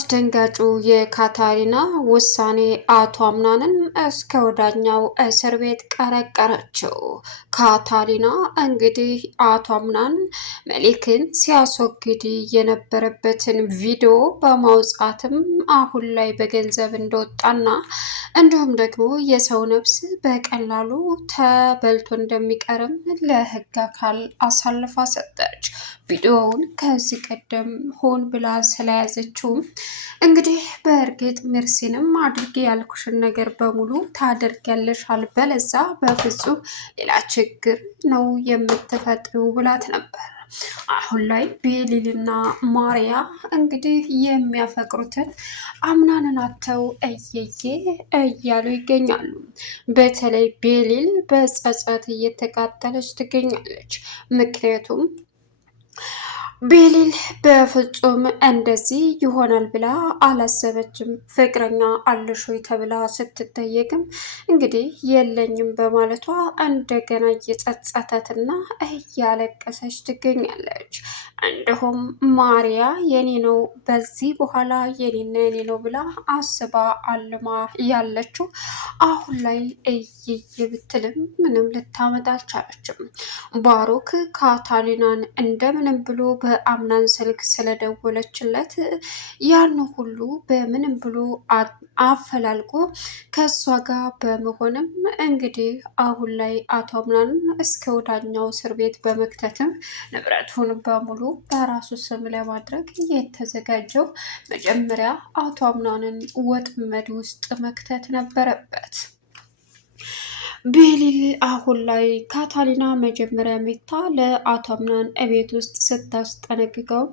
አስደንጋጩ የካታሪና ውሳኔ አቶ አምናንን እስከ ወዳኛው እስር ቤት ቀረቀረችው። ካታሪና እንግዲህ አቶ አምናን መሊክን ሲያስወግድ የነበረበትን ቪዲዮ በማውጣትም አሁን ላይ በገንዘብ እንደወጣና እንዲሁም ደግሞ የሰው ነፍስ በቀላሉ ተበልቶ እንደሚቀርም ለሕግ አካል አሳልፋ ሰጠች። ቪዲዮውን ከዚህ ቀደም ሆን ብላ ስለያዘችውም እንግዲህ በእርግጥ ሜርሲንም አድርጌ ያልኩሽን ነገር በሙሉ ታደርጊያለሽ፣ አልበለዛ በፍጹም ሌላ ችግር ነው የምትፈጥሪው ብላት ነበር። አሁን ላይ ቤሊልና ማሪያ እንግዲህ የሚያፈቅሩትን አምናንን አተው እየዬ እያሉ ይገኛሉ። በተለይ ቤሊል በጸጸት እየተቃጠለች ትገኛለች። ምክንያቱም ቤሊል በፍጹም እንደዚህ ይሆናል ብላ አላሰበችም። ፍቅረኛ አለሽ ወይ ተብላ ስትጠየቅም እንግዲህ የለኝም በማለቷ እንደገና እየጸጸተትና እያለቀሰች ትገኛለች። እንዲሁም ማሪያ የኔ ነው በዚህ በኋላ የኔና የኔ ነው ብላ አስባ አልማ ያለችው አሁን ላይ እየየ ብትልም ምንም ልታመጣ አልቻለችም። ባሮክ ካታሊናን እንደምንም ብሎ በአምናን ስልክ ስለደወለችለት ያን ሁሉ በምንም ብሎ አፈላልጎ ከእሷ ጋር በመሆንም እንግዲህ አሁን ላይ አቶ አምናንን እስከ ወዳኛው እስር ቤት በመክተትም ንብረቱን በሙሉ በራሱ ስም ለማድረግ የተዘጋጀው መጀመሪያ አቶ አምናንን ወጥመድ ውስጥ መክተት ነበረበት። ቤሊል አሁን ላይ ካታሊና መጀመሪያ ሜታ ለአቶ አምናን እቤት ውስጥ ስታስጠነቅቀው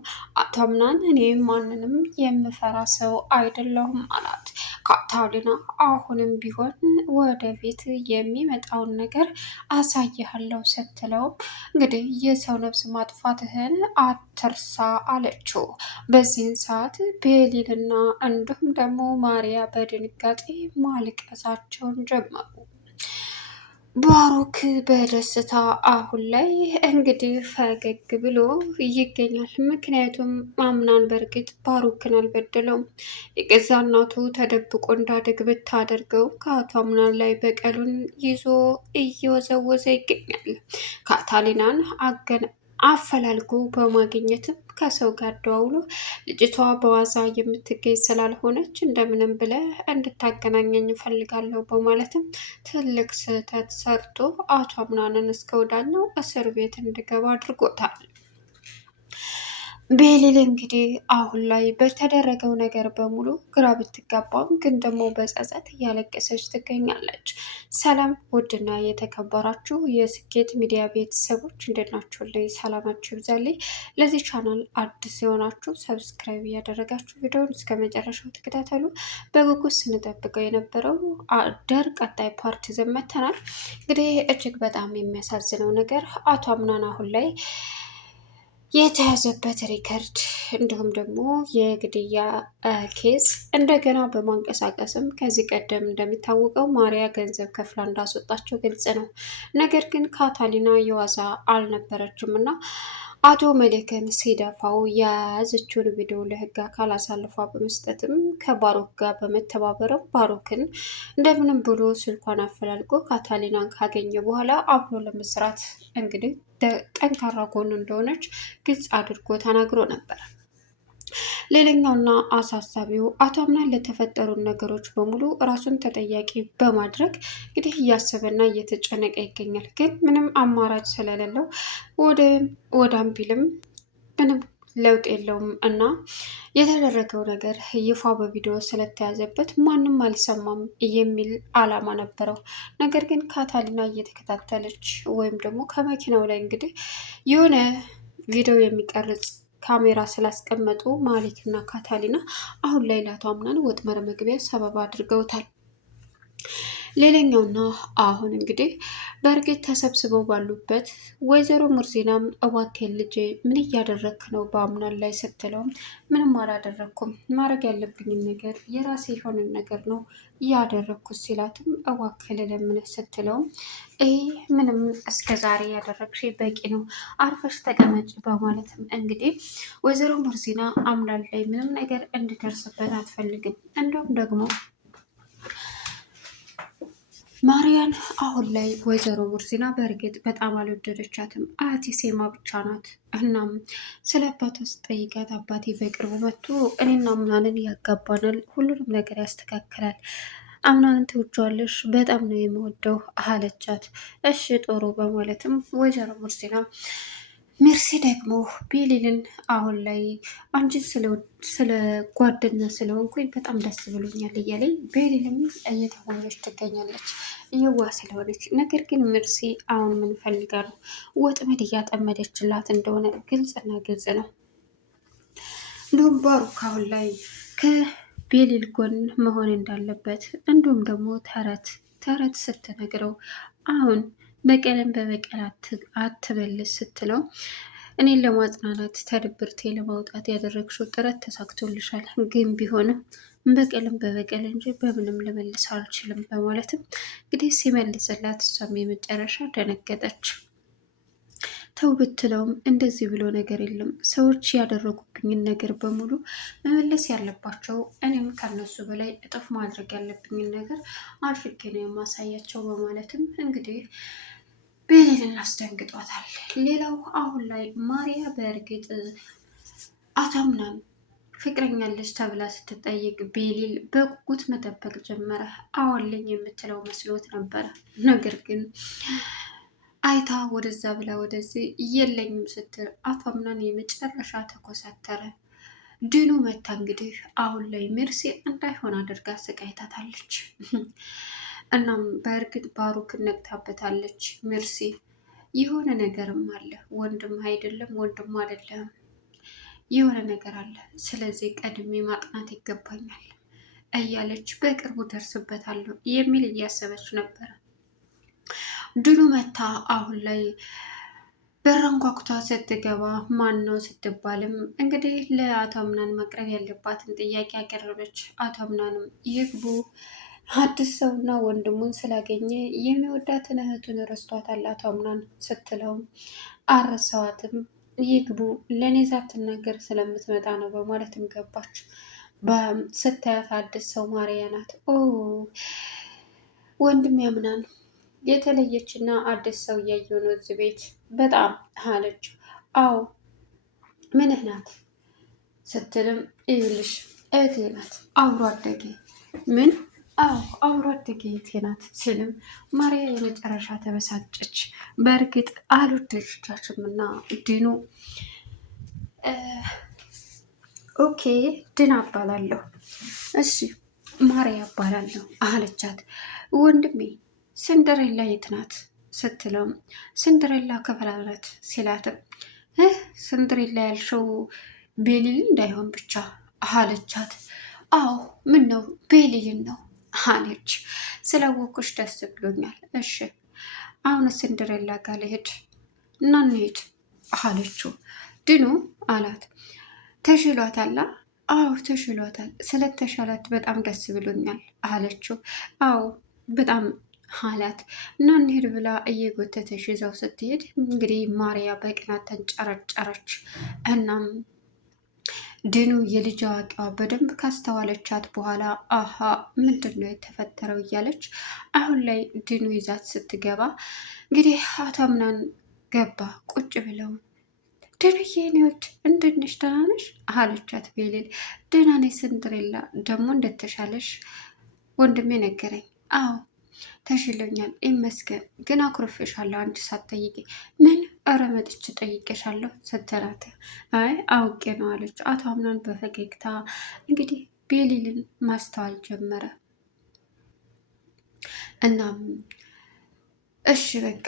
አቶ አምናን እኔ ማንንም የምፈራ ሰው አይደለሁም አላት። ካታሊና አሁንም ቢሆን ወደፊት የሚመጣውን ነገር አሳይሃለሁ ስትለውም እንግዲህ የሰው ነፍስ ማጥፋትህን አትርሳ አለችው። በዚህን ሰዓት ቤሊልና እንዲሁም ደግሞ ማሪያ በድንጋጤ ማልቀሳቸውን ጀመሩ። ባሮክ በደስታ አሁን ላይ እንግዲህ ፈገግ ብሎ ይገኛል። ምክንያቱም አምናን በእርግጥ ባሮክን አልበደለውም። የገዛ እናቱ ተደብቆ እንዳድግ ብታደርገው ከአቶ አምናን ላይ በቀሉን ይዞ እየወዘወዘ ይገኛል። ካታሊናን አፈላልጎ በማግኘትም ከሰው ጋር ደዋውሎ ልጅቷ በዋዛ የምትገኝ ስላልሆነች እንደምንም ብለህ እንድታገናኘኝ እፈልጋለሁ በማለትም ትልቅ ስህተት ሰርቶ አቶ አምናንን እስከ ወዳኛው እስር ቤት እንዲገባ አድርጎታል። ቤሊል እንግዲህ አሁን ላይ በተደረገው ነገር በሙሉ ግራ ብትጋባም ግን ደግሞ በጸጸት እያለቀሰች ትገኛለች። ሰላም ውድና የተከበራችሁ የስኬት ሚዲያ ቤተሰቦች እንደት ናችሁልኝ? ሰላማችሁ ይብዛልኝ። ለዚህ ቻናል አዲስ የሆናችሁ ሰብስክራይብ እያደረጋችሁ ቪዲዮውን እስከ መጨረሻው ተከታተሉ። በጉጉት ስንጠብቀው የነበረው አደር ቀጣይ ፓርት ይዘን መጥተናል። እንግዲህ እጅግ በጣም የሚያሳዝነው ነገር አቶ አምናን አሁን ላይ የተያዘበት ሪከርድ እንዲሁም ደግሞ የግድያ ኬዝ እንደገና በማንቀሳቀስም ከዚህ ቀደም እንደሚታወቀው ማሪያ ገንዘብ ከፍላ እንዳስወጣቸው ግልጽ ነው። ነገር ግን ካታሊና የዋዛ አልነበረችም እና አቶ መሌክን ሲደፋው የያዘችውን ቪዲዮ ለሕግ አካል አሳልፏ በመስጠትም ከባሮክ ጋር በመተባበረው ባሮክን እንደምንም ብሎ ስልኳን አፈላልጎ ካታሊናን ካገኘ በኋላ አብሮ ለመስራት እንግዲህ ጠንካራ ጎን እንደሆነች ግልጽ አድርጎ ተናግሮ ነበር። ሌላኛውና አሳሳቢው አቶ አምናን ለተፈጠሩ ነገሮች በሙሉ ራሱን ተጠያቂ በማድረግ እንግዲህ እያሰበና እየተጨነቀ ይገኛል። ግን ምንም አማራጭ ስለሌለው ወደ አምቢልም ምንም ለውጥ የለውም እና የተደረገው ነገር ይፋ በቪዲዮ ስለተያዘበት ማንም አልሰማም የሚል አላማ ነበረው። ነገር ግን ካታሊና እየተከታተለች ወይም ደግሞ ከመኪናው ላይ እንግዲህ የሆነ ቪዲዮ የሚቀርጽ ካሜራ ስላስቀመጡ ማሊክና ካታሊና አሁን ላይ ለአቶ አምናን ወጥመድ መግቢያ ሰበብ አድርገውታል። ሌላኛውና አሁን እንግዲህ በእርግጥ ተሰብስበው ባሉበት ወይዘሮ ሙርዚናም እባክህ ልጄ ምን እያደረግክ ነው በአምናን ላይ ስትለውም ምንም አላደረግኩም ማድረግ ያለብኝን ነገር የራሴ የሆንን ነገር ነው እያደረግኩት ሲላትም እባክህ ልለምንህ ስትለውም ይህ ምንም እስከ ዛሬ ያደረግሽ በቂ ነው አርፈሽ ተቀመጭ በማለትም እንግዲህ ወይዘሮ ሙርዚና አምናን ላይ ምንም ነገር እንድደርስበት አትፈልግም። እንደውም ደግሞ ማርያን አሁን ላይ ወይዘሮ ሙርዚና በእርግጥ በጣም አልወደደቻትም። አያቴ ሴማ ብቻ ናት። እናም ስለ አባቷ ስጠይቃት አባቴ በቅርቡ መጥቶ እኔና አምናንን ያጋባናል፣ ሁሉንም ነገር ያስተካክላል። አምናንን ትወጂዋለሽ? በጣም ነው የምወደው አለቻት። እሺ ጥሩ በማለትም ወይዘሮ ሙርዚና ሜርሲ ደግሞ ቤሊልን አሁን ላይ አንቺን ስለ ጓደኛ ስለሆንኩኝ በጣም ደስ ብሎኛል እያለኝ ቤሊልም እየተዋየች ትገኛለች እየዋ ስለሆነች። ነገር ግን ሜርሲ አሁን ምን ፈልጋ ነው? ወጥመድ እያጠመደችላት እንደሆነ ግልጽና ግልጽ ነው። እንዲሁም ባሩክ አሁን ላይ ከቤሊል ጎን መሆን እንዳለበት እንዲሁም ደግሞ ተረት ስትነግረው አሁን በቀለም በበቀል አትበልስ ስትለው እኔን ለማጽናናት ተድብርቴ ለማውጣት ያደረግሽው ጥረት ተሳክቶልሻል፣ ግን ቢሆንም በቀልም በበቀል እንጂ በምንም ልመልስ አልችልም በማለትም እንግዲህ ሲመልስላት እሷም የመጨረሻ ደነገጠች። ተው ብትለውም እንደዚህ ብሎ ነገር የለም ሰዎች ያደረጉብኝን ነገር በሙሉ መመለስ ያለባቸው እኔም ከነሱ በላይ እጥፍ ማድረግ ያለብኝን ነገር አድርጌ ነው የማሳያቸው በማለትም እንግዲህ ቤሊልን አስደንግጧታል። ሌላው አሁን ላይ ማሪያ በእርግጥ አታምናም ፍቅረኛለች ተብላ ስትጠይቅ ቤሊል በጉጉት መጠበቅ ጀመረ። አዋለኝ የምትለው መስሎት ነበረ። ነገር ግን አይታ ወደዛ ብላ ወደዚህ የለኝም ስትል አታምናን የመጨረሻ ተኮሳተረ። ድኑ መታ እንግዲህ አሁን ላይ ሜርሲ እንዳይሆን አድርጋ አሰቃይታታለች። እናም በእርግጥ ባሩክ ነቅታበታለች። ሜርሲ የሆነ ነገርም አለ፣ ወንድም አይደለም ወንድም አይደለም የሆነ ነገር አለ፣ ስለዚህ ቀድሜ ማጥናት ይገባኛል እያለች በቅርቡ ደርስበታለሁ የሚል እያሰበች ነበረ። ድሉ መታ አሁን ላይ በረንኳኩታ ስትገባ ማን ነው ስትባልም እንግዲህ ለአቶ አምናን ማቅረብ ያለባትን ጥያቄ ያቀረበች። አቶ አምናንም ይግቡ አዲስ ሰውና ወንድሙን ስላገኘ የሚወዳትን እህቱን ረስቷታል አቶ አምናን ስትለውም አረሰዋትም ይግቡ ለእኔ ሳትናገር ስለምትመጣ ነው በማለትም ገባች። ስታያት አዲስ ሰው ማርያ ናት። ኦ ወንድም ያምናል የተለየች እና አዲስ ሰው እያየሁ ነው እዚህ ቤት በጣም አለችው። አዎ ምንህ ናት ስትልም ይኸውልሽ እህቴ ናት አብሮ አደጌ። ምን? አዎ አብሮ አደጌ እህቴ ናት ሲልም ማርያ የመጨረሻ ተበሳጨች። በእርግጥ አልወደደቻትም እና ድኑ ኦኬ ድና እባላለሁ፣ እሺ ማርያ እባላለሁ አለቻት። ወንድሜ ሲንደሬላ የት ናት ስትለውም ሲንደሬላ ክፍል ናት ሲላትም ሲንደሬላ ያልሽው ቤሊል እንዳይሆን ብቻ አለቻት። አዎ ምን ነው ቤሊልን ነው አለች። ስላወኩሽ ደስ ብሎኛል። እሺ አሁን ሲንደሬላ ጋር ልሄድ እና እንሂድ አለችው። ድኑ አላት ተሽሏታል? አዎ ተሽሏታል። ስለተሻላት በጣም ደስ ብሎኛል አለችው። አዎ በጣም አላት እና እንሂድ ብላ እየጎተተሽ ይዛው ስትሄድ እንግዲህ ማርያ በቅናት ተንጨረጨረች። እናም ድኑ የልጅ አዋቂዋ በደንብ ካስተዋለቻት በኋላ አሀ ምንድን ነው የተፈጠረው እያለች አሁን ላይ ድኑ ይዛት ስትገባ እንግዲህ አቶ አምናን ገባ። ቁጭ ብለው ድንዬ ኔዎች እንደት ነሽ ደህና ነሽ አለቻት ቤሊል። ደህና ነኝ ሲንደሬላ፣ ደግሞ እንደተሻለሽ ወንድሜ ነገረኝ። አዎ ተሽሎኛል ይመስገን፣ ግን አኩርፌሻለሁ አንድ ሳትጠይቂ። ምን? ኧረ መጥቼ ጠይቄሻለሁ ስትላት አይ አውቄ ነው አለች። አቶ አምናን በፈገግታ እንግዲህ ቤሊልን ማስተዋል ጀመረ። እናም እሺ በቃ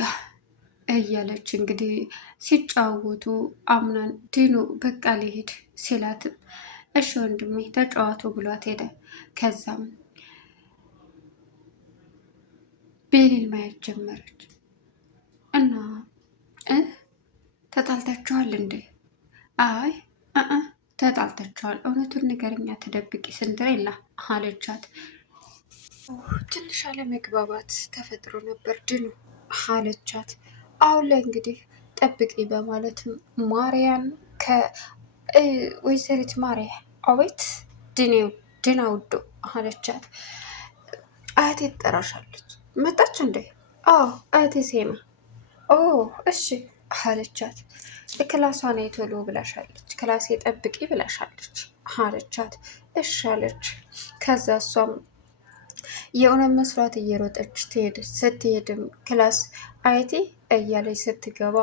እያለች እንግዲህ ሲጫወቱ አምናን ድኑ በቃ ሊሄድ ሲላትም እሺ ወንድሜ ተጫዋቱ ብሏት ሄደ። ከዛም ቤሊን ማየት ጀመረች እና ተጣልታችኋል እንዴ? አይ ተጣልታችኋል፣ እውነቱን ንገረኛ ተደብቂ ሲንደሬላ አለቻት። ትንሽ አለመግባባት ተፈጥሮ ነበር ድኑ አለቻት። አሁን ላይ እንግዲህ ጠብቂ በማለትም ማርያን ከወይዘሪት ማርያ አቤት ድና ውዶ አለቻት። አያቴ ትጠራሻለች። መጣች እንዴ? አዎ አያቴ ሴማ። ኦ እሺ አለቻት። ክላሷ ነይ ቶሎ ብላሻለች፣ ክላሴ ጠብቂ ብላሻለች አለቻት። እሺ አለች። ከዛ እሷም የእውነት መስሏት እየሮጠች ስትሄድም ክላስ አያቴ እያለች ስትገባ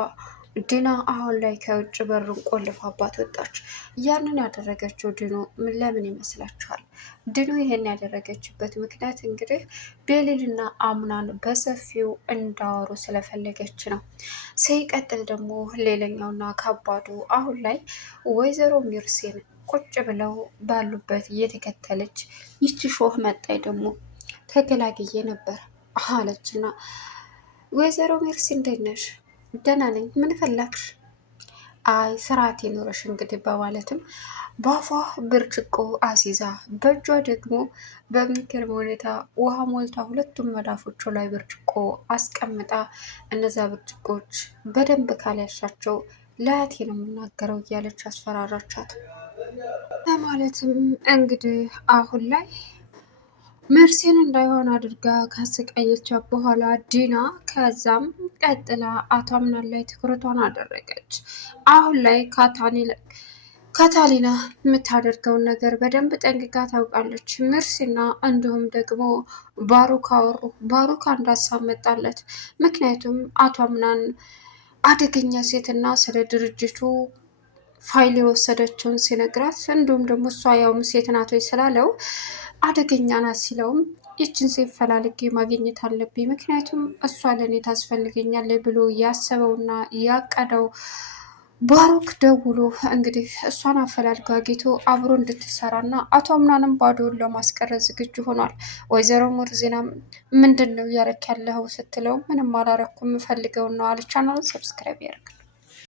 ድና አሁን ላይ ከውጭ በሩን ቆልፋባት ወጣች። ያንን ያደረገችው ድኑ ለምን ይመስላችኋል? ድኑ ይሄን ያደረገችበት ምክንያት እንግዲህ ቤሊልና አምናን በሰፊው እንዳወሩ ስለፈለገች ነው። ሲቀጥል ደግሞ ሌላኛውና ከባዱ አሁን ላይ ወይዘሮ ሚርሴን ቁጭ ብለው ባሉበት እየተከተለች ይቺ ሾህ መጣይ ደግሞ ተገላግዬ ነበር አለችና ወይዘሮ ሚርሲ እንዴት ነሽ? ደህና ነኝ። ምን ፈላግሽ? አይ ስርዓት ይኖረሽ እንግዲህ በማለትም በአፏ ብርጭቆ አሲዛ በእጇ ደግሞ በሚገርም ሁኔታ ውሃ ሞልታ ሁለቱም መዳፎቹ ላይ ብርጭቆ አስቀምጣ እነዛ ብርጭቆች በደንብ ካልያሻቸው ለአያቴ ነው የምናገረው እያለች አስፈራራቻት። በማለትም እንግዲህ አሁን ላይ መርሴን እንዳይሆን አድርጋ ካሰቃየቻት በኋላ ዲና ከዛም ቀጥላ አቶ አምናን ላይ ትኩረቷን አደረገች። አሁን ላይ ካታሊና የምታደርገውን ነገር በደንብ ጠንቅቃ ታውቃለች። መርሲና እንዲሁም ደግሞ ባሩክ አወሩ። ባሩክ አንድ ሀሳብ መጣለት። ምክንያቱም አቶ አምናን አደገኛ ሴትና ስለ ድርጅቱ ፋይል የወሰደችውን ሲነግራት እንዲሁም ደግሞ እሷ ያውም ሴት ናት ወይ ስላለው አደገኛ ናት ሲለውም ይችን ሴት ፈላልጌ ማግኘት አለብኝ፣ ምክንያቱም እሷ ለእኔ ታስፈልገኛለች ብሎ ያሰበውና ያቀደው ባሩክ ደውሎ እንግዲህ እሷን አፈላልጎ አግኝቶ አብሮ እንድትሰራና አቶ አምናንም ባዶውን ለማስቀረት ዝግጁ ሆኗል። ወይዘሮ ሙርዚናም ምንድን ነው እያረክ ያለኸው ስትለው ምንም አላረኩም የምፈልገውን ነው አለቻናል። ሰብስክራይብ ያደርግ